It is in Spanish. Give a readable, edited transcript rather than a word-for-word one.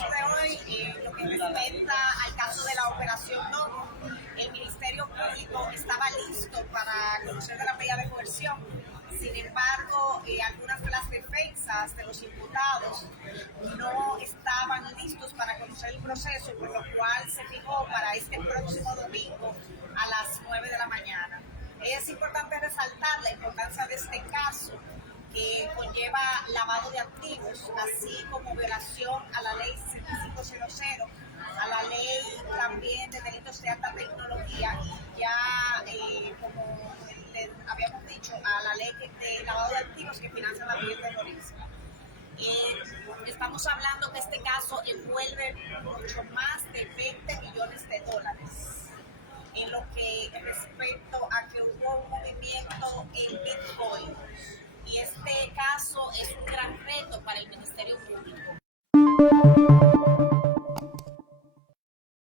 caso de hoy, lo que respecta al caso de la Operación Novo, el Ministerio Público estaba listo para conocer de la medida de coerción. Sin embargo, algunas de las defensas de los imputados no estaban listos para conocer el proceso, por lo cual se fijó para este próximo domingo a las 9 de la mañana. Es importante resaltar la importancia de este caso, que conlleva lavado de activos, así como violación a la ley 6500, a la ley también de delitos de alta tecnología y ya, como habíamos dicho, a la ley de lavado de activos que financia también terrorismo. Estamos hablando que este caso envuelve mucho más de 20 millones de dólares en lo que respecto a que hubo un movimiento en Bitcoin. Y este caso es un gran reto para el Ministerio Público.